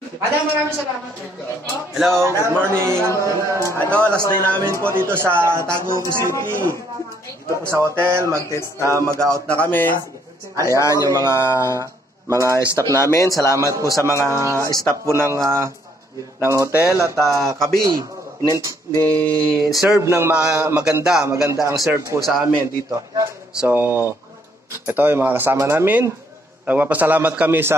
Madam, maraming salamat. Hello, good morning. Last day namin po dito sa Tagum City. Dito po sa hotel, mag-out na kami. Ayan yung mga staff namin. Salamat po sa mga staff po ng hotel at kami. Serve ng maganda ang serve po sa amin dito. So, ito yung mga kasama namin. Nagpapasalamat kami sa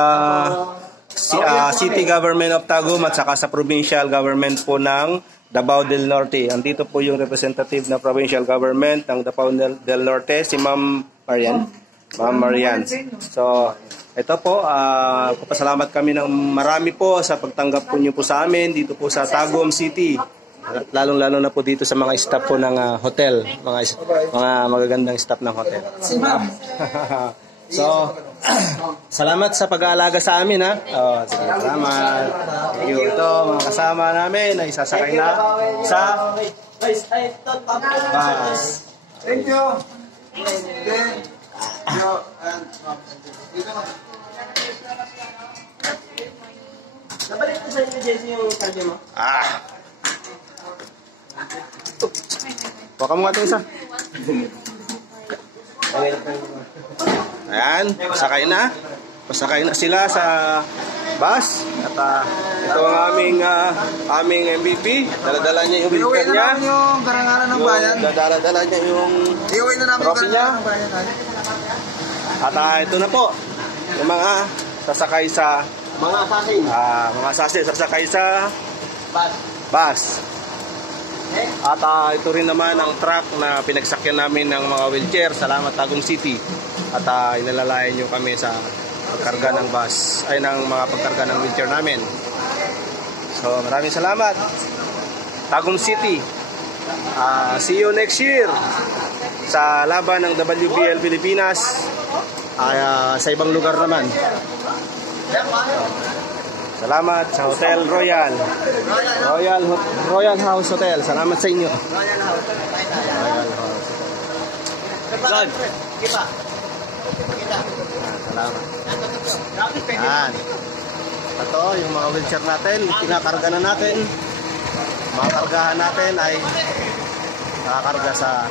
City Government of Tagum at saka sa Provincial Government po ng Davao del Norte. Andito po yung representative na Provincial Government ng Davao del Norte, si Ma'am Marian. Ma'am Marian. So, ito po, papasalamat kami ng marami po sa pagtanggap po niyo po sa amin dito po sa Tagum City. Lalong-lalo na po dito sa mga staff po ng hotel, mga magagandang staff ng hotel. So, salamat sa pag-aalaga sa amin, ha? Sige, salamat. Thank you. Ito, mga kasama namin ay sasakay na sa bus. Thank you. Nabalik ko sa inyo, Jesse, yung cardio mo. Baka mo nga ito isa. Ayan, pasakay na sila sa bus. At ito ang aming MVP. Dala-dala niya yung wheelchair niya. Yung karangalan ng bayan. Dala-dala niya yung Iuwi na namin yung karangalan ng bayan. At ito na po, yung mga sasakay sa mga sasakay sa bus. At ito rin naman ang truck na pinagsakyan namin ng mga wheelchair. Salamat Tagum City. At inalalayan nyo kami sa pagkarga ng bus, ay ng mga pagkarga ng wheelchair namin. So maraming salamat Tagum City. See you next year sa laban ng WBL Pilipinas sa ibang lugar naman. Salamat sa Hotel Royal House Hotel. Salamat sa inyo. Royal House. God. Salamat. Yan. Ito yung mga wheelchair natin. Kinakarga na natin. Mga kargahan natin ay nakakarga sa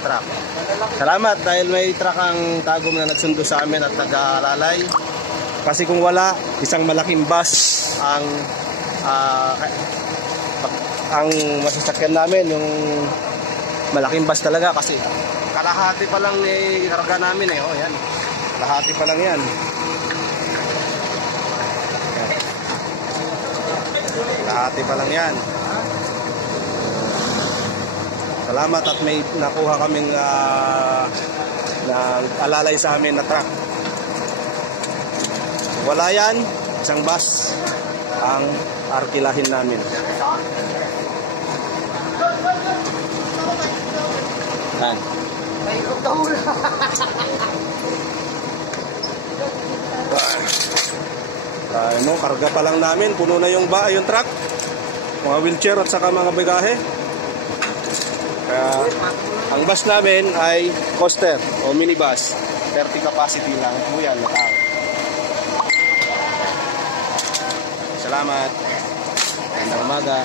truck. Salamat dahil may truck ang Tagum na nagsundo sa amin at nag-aalalay. Kasi kung wala, isang malaking bus ang masasakyan namin, yung malaking bus talaga kasi kalahati pa lang karga namin eh. Oh, yan. Kalahati pa lang yan. Kalahati pa lang yan. Salamat at may nakuha kaming alalay sa amin na truck. Wala yan, isang bus ang arkilahin namin. Yan. Karga pa lang namin, puno na yung truck, mga wheelchair at saka mga bagahe. Kaya ang bus namin ay coaster o minibus, 30 capacity lang po yan. Salamat. Magandang umaga.